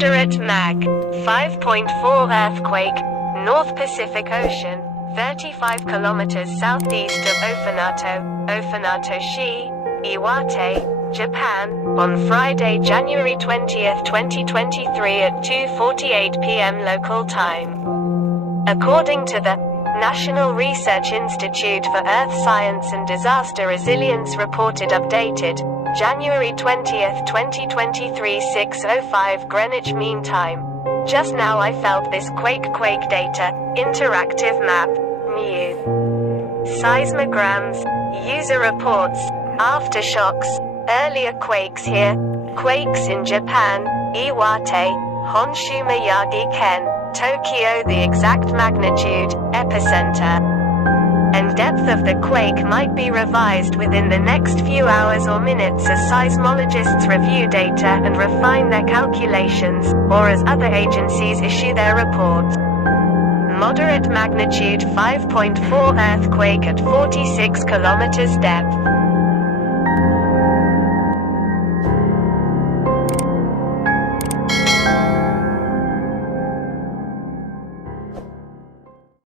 Moderate Mag. 5.4 earthquake, North Pacific Ocean, 35 kilometers southeast of Ōfunato-shi, Iwate, Japan, on Friday, January 20, 2023 at 2:48 p.m. local time. According to the National Research Institute for Earth Science and Disaster Resilience reported updated January 20, 2023 6:05 Greenwich Mean Time. Just now I felt this quake data, interactive map, new. Seismograms, user reports, aftershocks, earlier quakes here, quakes in Japan, Iwate, HONSHU-MIYAGI-KEN, Tokyo. The exact magnitude, epicenter, and depth of the quake might be revised within the next few hours or minutes as seismologists review data and refine their calculations, or as other agencies issue their reports. Moderate magnitude 5.4 earthquake at 46 kilometers depth.